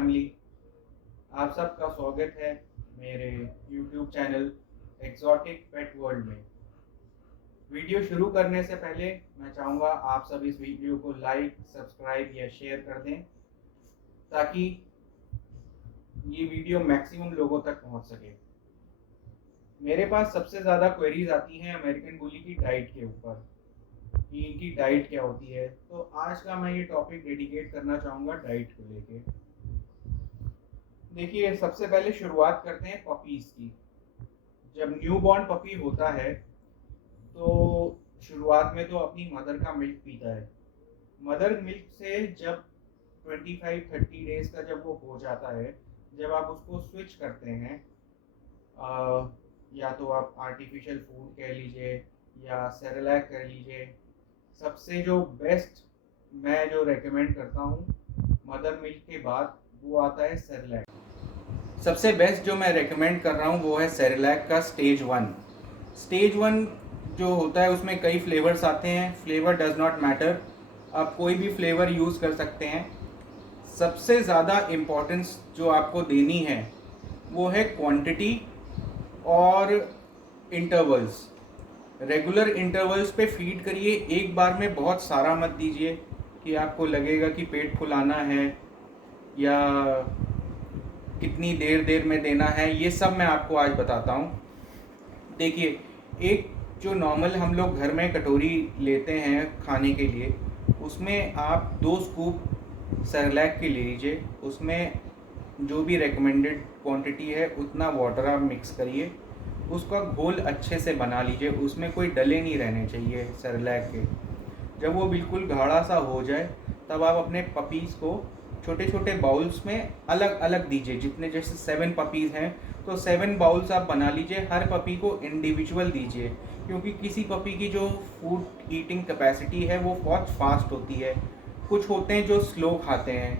Family. आप सबका स्वागत है मेरे YouTube चैनल एक्सोटिक पेट वर्ल्ड में। वीडियो शुरू करने से पहले मैं चाहूँगा आप सब इस वीडियो को लाइक, सब्सक्राइब या शेयर कर दें ताकि ये वीडियो मैक्सिमम लोगों तक पहुँच सके। मेरे पास सबसे ज़्यादा क्वेरीज आती हैं अमेरिकन बुली की डाइट के ऊपर कि इनकी डाइट क्या होती है। तो आज का मैं ये टॉपिक डेडिकेट करना चाहूँगा डाइट को लेके। देखिए, सबसे पहले शुरुआत करते हैं पपीज़ की। जब न्यूबॉर्न पपी होता है तो शुरुआत में तो अपनी मदर का मिल्क पीता है। मदर मिल्क से जब 25-30 डेज का जब वो हो जाता है, जब आप उसको स्विच करते हैं, या तो आप आर्टिफिशियल फूड कह लीजिए या सेरेलैक कह लीजिए, सबसे जो बेस्ट मैं जो रेकमेंड करता हूँ मदर मिल्क के बाद वो आता है सेरेलैक। सबसे बेस्ट जो मैं रेकमेंड कर रहा हूँ वो है सेरेलैक का स्टेज 1। स्टेज 1 जो होता है उसमें कई फ्लेवर्स आते हैं। फ्लेवर डज नॉट मैटर, आप कोई भी फ्लेवर यूज़ कर सकते हैं। सबसे ज़्यादा इम्पोर्टेंस जो आपको देनी है वो है क्वांटिटी और इंटरवल्स। रेगुलर इंटरवल्स पे फीड करिए, एक बार में बहुत सारा मत दीजिए कि आपको लगेगा कि पेट फुलाना है या कितनी देर में देना है। ये सब मैं आपको आज बताता हूँ। देखिए, एक जो नॉर्मल हम लोग घर में कटोरी लेते हैं खाने के लिए, उसमें आप 2 स्कूप सेरेलैक के ले लीजिए। उसमें जो भी रिकमेंडेड क्वांटिटी है उतना वाटर आप मिक्स करिए, उसका घोल अच्छे से बना लीजिए। उसमें कोई डले नहीं रहने चाहिए सेरेलैक के। जब वो बिल्कुल गाढ़ा सा हो जाए तब आप अपने पपीज़ को छोटे छोटे बाउल्स में अलग अलग दीजिए। जितने जैसे 7 पपीज़ हैं तो 7 बाउल्स आप बना लीजिए। हर पपी को इंडिविजुअल दीजिए, क्योंकि किसी पपी की जो फूड ईटिंग कैपेसिटी है वो बहुत फास्ट होती है। कुछ होते हैं जो स्लो खाते हैं,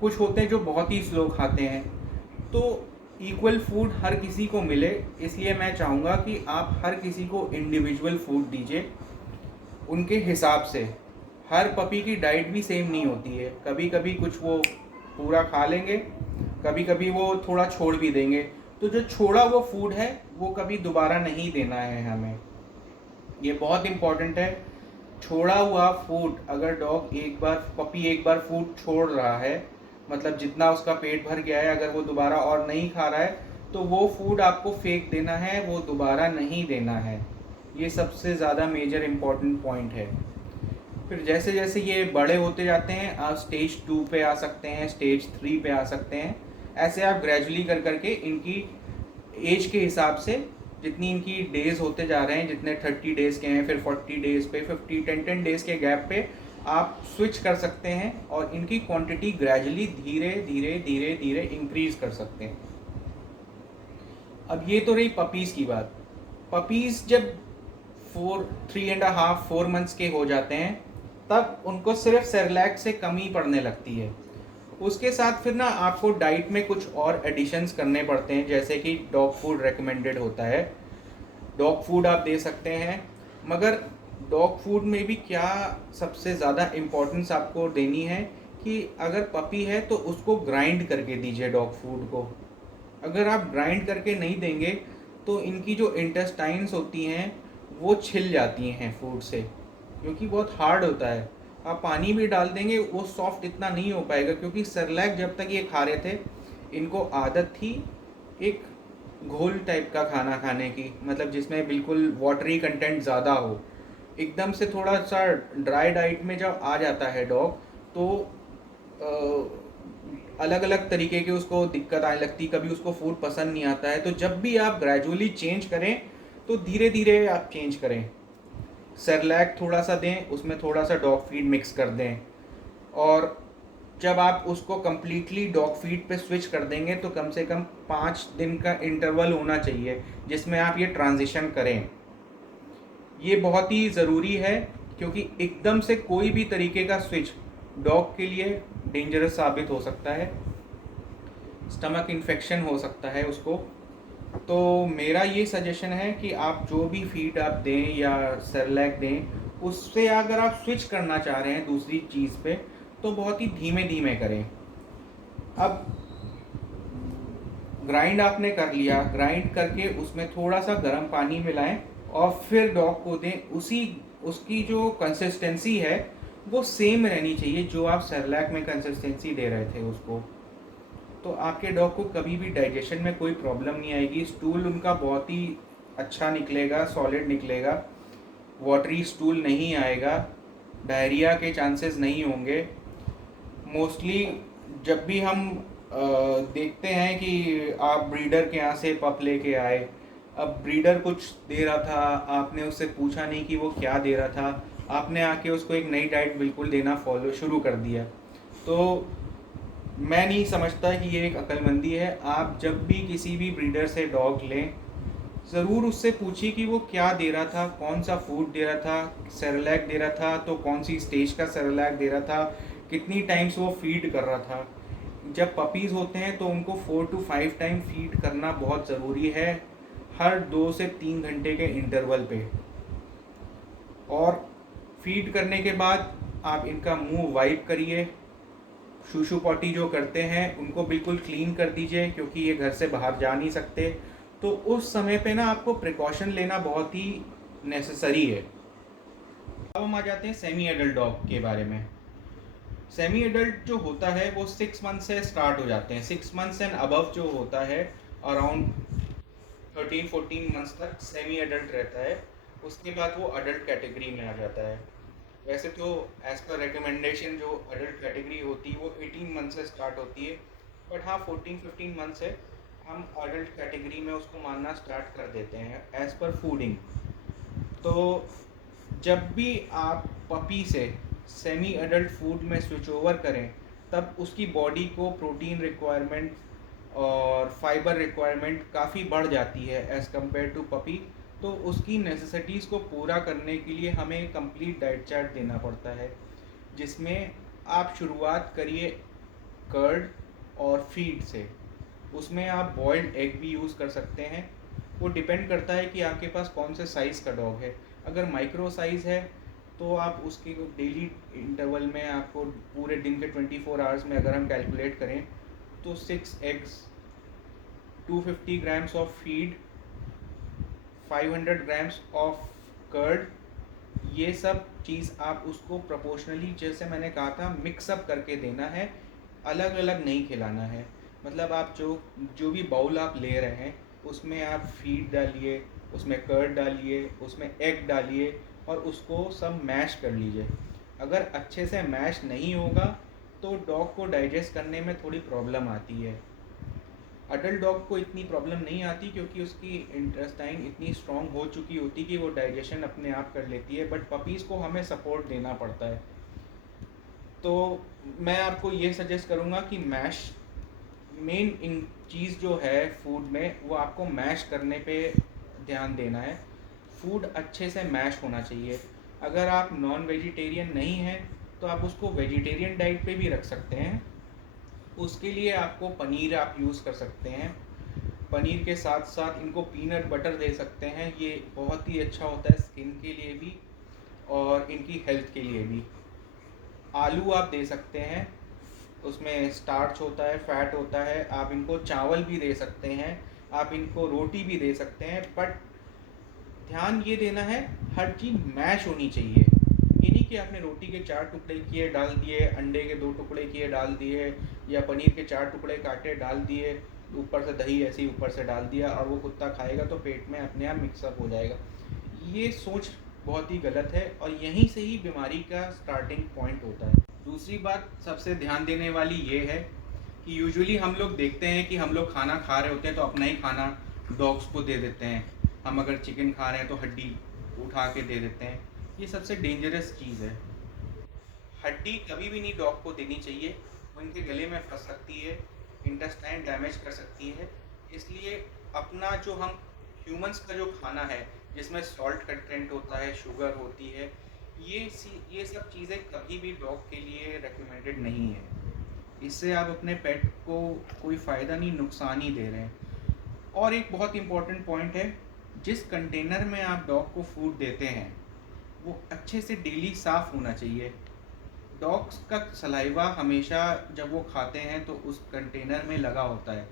कुछ होते हैं जो बहुत ही स्लो खाते हैं। तो इक्वल फूड हर किसी को मिले, इसलिए मैं चाहूँगा कि आप हर किसी को इंडिविजुअल फूड दीजिए उनके हिसाब से। हर पपी की डाइट भी सेम नहीं होती है। कभी कभी कुछ वो पूरा खा लेंगे, कभी कभी वो थोड़ा छोड़ भी देंगे। तो जो छोड़ा वो फूड है वो कभी दोबारा नहीं देना है हमें, ये बहुत इम्पॉर्टेंट है। छोड़ा हुआ फूड, अगर डॉग पपी एक बार फूड छोड़ रहा है, मतलब जितना उसका पेट भर गया है, अगर वो दोबारा और नहीं खा रहा है तो वो फूड आपको फेंक देना है, वो दोबारा नहीं देना है। ये सबसे ज़्यादा मेजर इम्पॉर्टेंट पॉइंट है। फिर जैसे जैसे ये बड़े होते जाते हैं आप स्टेज 2 पे आ सकते हैं, स्टेज 3 पे आ सकते हैं। ऐसे आप ग्रेजुअली कर करके इनकी एज के हिसाब से, जितनी इनकी डेज होते जा रहे हैं, जितने 30 डेज़ के हैं, फिर 40 डेज़ पे, 10 डेज़ के गैप पे आप स्विच कर सकते हैं और इनकी क्वांटिटी ग्रेजुअली धीरे धीरे धीरे धीरे इंक्रीज़ कर सकते हैं। अब ये तो रही पपीज़ की बात। पपीज़ जब 3.5-4 मंथ्स के हो जाते हैं तब उनको सिर्फ सेरेलैक से कमी पड़ने लगती है। उसके साथ फिर ना आपको डाइट में कुछ और एडिशंस करने पड़ते हैं, जैसे कि डॉग फूड रेकमेंडेड होता है। डॉग फूड आप दे सकते हैं, मगर डॉग फूड में भी क्या सबसे ज़्यादा इम्पोर्टेंस आपको देनी है कि अगर पपी है तो उसको ग्राइंड करके दीजिए डॉग फूड को। अगर आप ग्राइंड करके नहीं देंगे तो इनकी जो इंटेस्टाइन्स होती हैं वो छिल जाती हैं फूड से, क्योंकि बहुत हार्ड होता है। आप पानी भी डाल देंगे वो सॉफ्ट इतना नहीं हो पाएगा, क्योंकि सेरेलैक जब तक ये खा रहे थे इनको आदत थी एक घोल टाइप का खाना खाने की, मतलब जिसमें बिल्कुल वाटरी कंटेंट ज़्यादा हो। एकदम से थोड़ा सा ड्राई डाइट में जब आ जाता है डॉग तो अलग अलग तरीके के उसको दिक्कत आने लगती, कभी उसको फूड पसंद नहीं आता है। तो जब भी आप ग्रेजुअली चेंज करें तो धीरे धीरे आप चेंज करें। सेरेलैक थोड़ा सा दें, उसमें थोड़ा सा डॉग फीड मिक्स कर दें, और जब आप उसको कम्प्लीटली डॉग फीड पे स्विच कर देंगे तो कम से कम 5 दिन का इंटरवल होना चाहिए जिसमें आप ये ट्रांजिशन करें। ये बहुत ही ज़रूरी है, क्योंकि एकदम से कोई भी तरीके का स्विच डॉग के लिए डेंजरस साबित हो सकता है। स्टमक इन्फेक्शन हो सकता है उसको। तो मेरा ये सजेशन है कि आप जो भी फीड आप दें या सेरेलैक दें, उससे अगर आप स्विच करना चाह रहे हैं दूसरी चीज़ पे तो बहुत ही धीमे धीमे करें। अब ग्राइंड आपने कर लिया, ग्राइंड करके उसमें थोड़ा सा गर्म पानी मिलाएं और फिर डॉग को दें। उसकी जो कंसिस्टेंसी है वो सेम रहनी चाहिए जो आप सेरेलैक में कंसिस्टेंसी दे रहे थे उसको। तो आपके डॉग को कभी भी डाइजेशन में कोई प्रॉब्लम नहीं आएगी। स्टूल उनका बहुत ही अच्छा निकलेगा, सॉलिड निकलेगा, वाटरी स्टूल नहीं आएगा, डायरिया के चांसेस नहीं होंगे। मोस्टली जब भी हम देखते हैं कि आप ब्रीडर के यहाँ से पप लेके आए, अब ब्रीडर कुछ दे रहा था, आपने उससे पूछा नहीं कि वो क्या दे रहा था, आपने आके उसको एक नई डाइट बिल्कुल देना फॉलो शुरू कर दिया। तो मैं नहीं समझता कि ये एक अक्लमंदी है। आप जब भी किसी भी ब्रीडर से डॉग लें, ज़रूर उससे पूछिए कि वो क्या दे रहा था, कौन सा फूड दे रहा था। सेरेलैक दे रहा था तो कौन सी स्टेज का सेरेलैक दे रहा था, कितनी टाइम्स वो फीड कर रहा था। जब पपीज़ होते हैं तो उनको 4 to 5 टाइम फीड करना बहुत ज़रूरी है, हर 2 से 3 घंटे के इंटरवल पे। और फीड करने के बाद आप इनका मुंह वाइप करिए। शूशु पॉटी जो करते हैं उनको बिल्कुल क्लीन कर दीजिए, क्योंकि ये घर से बाहर जा नहीं सकते। तो उस समय पे ना आपको प्रिकॉशन लेना बहुत ही नेसेसरी है। अब हम आ जाते हैं सेमी एडल्ट डॉग के बारे में। सेमी एडल्ट जो होता है वो 6 मंथ से स्टार्ट हो जाते हैं। 6 मंथ्स एंड अबव जो होता है अराउंड 13-14 मंथ्स तक सेमी एडल्ट रहता है। उसके बाद वो अडल्ट कैटेगरी में आ जाता है। वैसे तो एज पर रिकमेंडेशन जो अडल्ट कैटेगरी होती है वो 18 मंथ से स्टार्ट होती है, बट हाँ 14-15 मंथ से हम अडल्ट कैटेगरी में उसको मानना स्टार्ट कर देते हैं एज पर फूडिंग। तो जब भी आप पपी से सेमी अडल्ट फूड में स्विच ओवर करें, तब उसकी बॉडी को प्रोटीन रिक्वायरमेंट और फाइबर रिक्वायरमेंट काफ़ी बढ़ जाती है एज़ कम्पेयर टू पपी। तो उसकी नेसेसिटीज़ को पूरा करने के लिए हमें कंप्लीट डाइट चार्ट देना पड़ता है, जिसमें आप शुरुआत करिए कर्ड और फीड से। उसमें आप बॉइल्ड एग भी यूज़ कर सकते हैं। वो डिपेंड करता है कि आपके पास कौन से साइज़ का डॉग है। अगर माइक्रो साइज़ है तो आप उसके डेली इंटरवल में, आपको पूरे दिन के 24 आवर्स में अगर हम कैलकुलेट करें तो 6 eggs, 250 grams of feed, 500 grams of curd, ये सब चीज़ आप उसको प्रोपोर्शनली, जैसे मैंने कहा था, मिक्सअप करके देना है, अलग अलग नहीं खिलाना है। मतलब आप जो भी बाउल आप ले रहे हैं उसमें आप फीड डालिए, उसमें कर्ड डालिए, उसमें एग डालिए और उसको सब मैश कर लीजिए। अगर अच्छे से मैश नहीं होगा तो डॉग को डाइजेस्ट करने में थोड़ी प्रॉब्लम आती है। अडल्ट डॉग को इतनी प्रॉब्लम नहीं आती क्योंकि उसकी इंटेस्टाइन इतनी स्ट्रॉन्ग हो चुकी होती कि वो डाइजेशन अपने आप कर लेती है, बट पपीज़ को हमें सपोर्ट देना पड़ता है। तो मैं आपको ये सजेस्ट करूँगा कि मैश मेन इन चीज़ जो है फूड में, वो आपको मैश करने पे ध्यान देना है। फूड अच्छे से मैश होना चाहिए। अगर आप नॉन वेजिटेरियन नहीं हैं तो आप उसको वेजिटेरियन डाइट पे भी रख सकते हैं। उसके लिए आपको पनीर आप यूज़ कर सकते हैं। पनीर के साथ साथ इनको पीनट बटर दे सकते हैं, ये बहुत ही अच्छा होता है स्किन के लिए भी और इनकी हेल्थ के लिए भी। आलू आप दे सकते हैं, उसमें स्टार्च होता है, फैट होता है। आप इनको चावल भी दे सकते हैं, आप इनको रोटी भी दे सकते हैं, बट ध्यान ये देना है हर चीज़ मैश होनी चाहिए। ये नहीं कि आपने रोटी के 4 टुकड़े किए डाल दिए, अंडे के 2 टुकड़े किए डाल दिए, या पनीर के 4 टुकड़े काटे डाल दिए, ऊपर से दही ऐसे ही ऊपर से डाल दिया और वो कुत्ता खाएगा तो पेट में अपने आप मिक्सअप हो जाएगा। ये सोच बहुत ही गलत है और यहीं से ही बीमारी का स्टार्टिंग पॉइंट होता है। दूसरी बात सबसे ध्यान देने वाली ये है कि यूजुअली हम लोग देखते हैं कि हम लोग खाना खा रहे होते हैं तो अपना ही खाना डॉग्स को दे देते हैं। हम अगर चिकन खा रहे हैं तो हड्डी उठा के दे देते हैं। ये सबसे डेंजरस चीज़ है। हड्डी कभी भी नहीं डॉग को देनी चाहिए, वो इनके गले में फंस सकती है, इंटेस्टाइन डैमेज कर सकती है। इसलिए अपना जो हम ह्यूमंस का जो खाना है जिसमें सॉल्ट कंटेंट होता है, शुगर होती है, ये सब चीज़ें कभी भी डॉग के लिए रेकमेंडेड नहीं है। इससे आप अपने पेट को कोई फ़ायदा नहीं, नुकसान ही दे रहे हैं। और एक बहुत इम्पॉर्टेंट पॉइंट है, जिस कंटेनर में आप डॉग को फूड देते हैं वो अच्छे से डेली साफ़ होना चाहिए। डॉग्स का सलाइवा हमेशा जब वो खाते हैं तो उस कंटेनर में लगा होता है।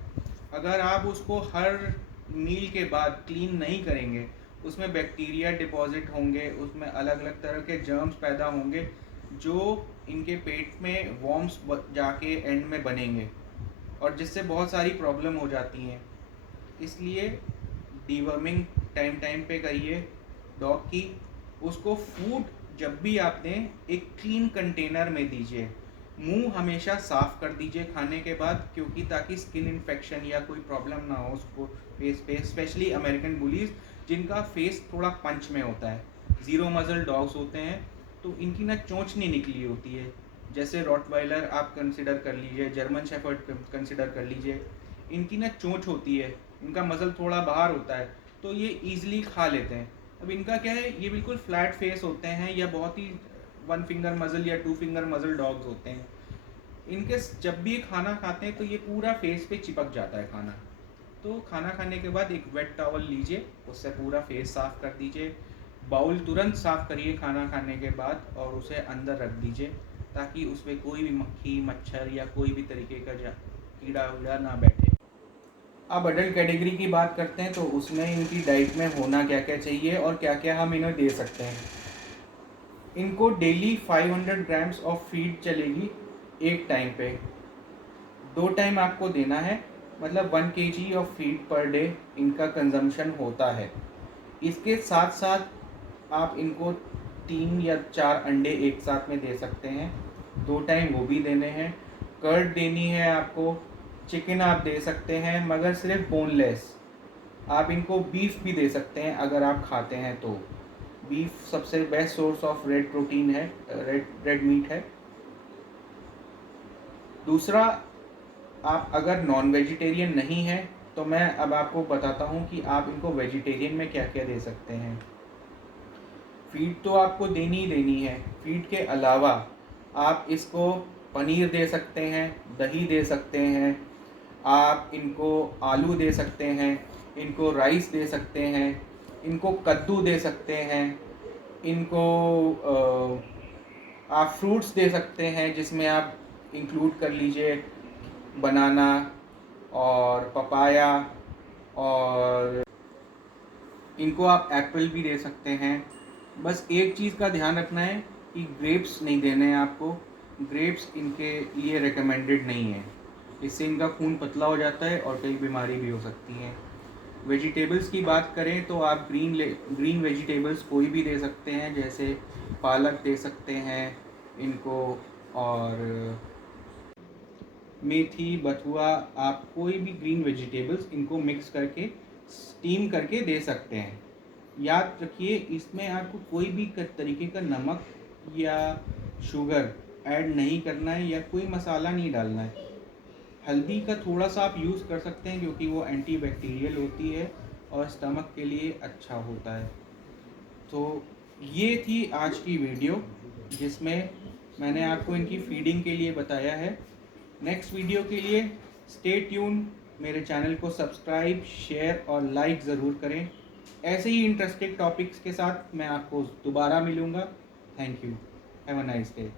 अगर आप उसको हर मील के बाद क्लीन नहीं करेंगे, उसमें बैक्टीरिया डिपॉजिट होंगे, उसमें अलग अलग तरह के जर्म्स पैदा होंगे जो इनके पेट में वॉर्म्स जाके एंड में बनेंगे और जिससे बहुत सारी प्रॉब्लम हो जाती हैं। इसलिए डीवर्मिंग टाइम टाइम पे करिए डॉग की। उसको फूड जब भी आप दें एक क्लीन कंटेनर में दीजिए। मुंह हमेशा साफ़ कर दीजिए खाने के बाद, क्योंकि ताकि स्किन इन्फेक्शन या कोई प्रॉब्लम ना हो उसको फेस पे। स्पेशली अमेरिकन बुलीज़ जिनका फेस थोड़ा पंच में होता है, ज़ीरो मज़ल डॉग्स होते हैं, तो इनकी ना चोंच नहीं निकली होती है। जैसे रॉटवाइलर आप कंसिडर कर लीजिए, जर्मन शेफर्ड कंसिडर कर लीजिए, इनकी ना चोंच होती है, इनका मज़ल थोड़ा बाहर होता है, तो ये ईज़िली खा लेते हैं। अब इनका क्या है, ये बिल्कुल फ्लैट फेस होते हैं या बहुत ही वन फिंगर मज़ल या टू फिंगर मज़ल डॉग्स होते हैं। इनके जब भी ये खाना खाते हैं तो ये पूरा फेस पे चिपक जाता है खाना। तो खाना खाने के बाद एक वेट टॉवल लीजिए, उससे पूरा फेस साफ़ कर दीजिए। बाउल तुरंत साफ़ करिए खाना खाने के बाद और उसे अंदर रख दीजिए, ताकि उसमें कोई भी मक्खी मच्छर या कोई भी तरीके का कीड़ा वीड़ा ना बैठे। अब अडल्ट कैटेगरी की बात करते हैं तो उसमें इनकी डाइट में होना क्या क्या चाहिए और क्या क्या हम इन्हें दे सकते हैं। इनको डेली 500 ग्राम्स ऑफ फीड चलेगी एक टाइम पे। 2 टाइम आपको देना है, मतलब 1 kg of feed per day इनका कंजम्पशन होता है। इसके साथ साथ आप इनको 3 या 4 अंडे एक साथ में दे सकते हैं, 2 टाइम वो भी देने हैं। कर्ड देनी है आपको, चिकन आप दे सकते हैं मगर सिर्फ बोनलेस। आप इनको बीफ भी दे सकते हैं अगर आप खाते हैं तो। बीफ सबसे best source of red protein है, रेड मीट है। दूसरा, आप अगर नॉन वेजिटेरियन नहीं हैं तो मैं अब आपको बताता हूँ कि आप इनको वेजिटेरियन में क्या क्या दे सकते हैं। फीड तो आपको देनी ही देनी है, फीड के अलावा आप इसको पनीर दे सकते हैं, दही दे सकते हैं, आप इनको आलू दे सकते हैं, इनको राइस दे सकते हैं, इनको कद्दू दे सकते हैं, इनको आप फ्रूट्स दे सकते हैं जिसमें आप इंक्लूड कर लीजिए बनाना और पपाया, और इनको आप एप्पल भी दे सकते हैं। बस एक चीज़ का ध्यान रखना है कि ग्रेप्स नहीं देने हैं आपको। ग्रेप्स इनके लिए रिकमेंडेड नहीं है, इससे इनका खून पतला हो जाता है और कई बीमारी भी हो सकती हैं। वेजिटेबल्स की बात करें तो आप ग्रीन वेजिटेबल्स कोई भी दे सकते हैं, जैसे पालक दे सकते हैं इनको, और मेथी, बथुआ, आप कोई भी ग्रीन वेजिटेबल्स इनको मिक्स करके स्टीम करके दे सकते हैं। याद रखिए, इसमें आपको कोई भी तरीके का नमक या शुगर ऐड नहीं करना है या कोई मसाला नहीं डालना है। हल्दी का थोड़ा सा आप यूज़ कर सकते हैं क्योंकि वो एंटीबैक्टीरियल होती है और स्टमक के लिए अच्छा होता है। तो ये थी आज की वीडियो जिसमें मैंने आपको इनकी फीडिंग के लिए बताया है। नेक्स्ट वीडियो के लिए स्टे ट्यून, मेरे चैनल को सब्सक्राइब, शेयर और लाइक ज़रूर करें। ऐसे ही इंटरेस्टिंग टॉपिक्स के साथ मैं आपको दोबारा मिलूँगा। Thank you. Have a nice day.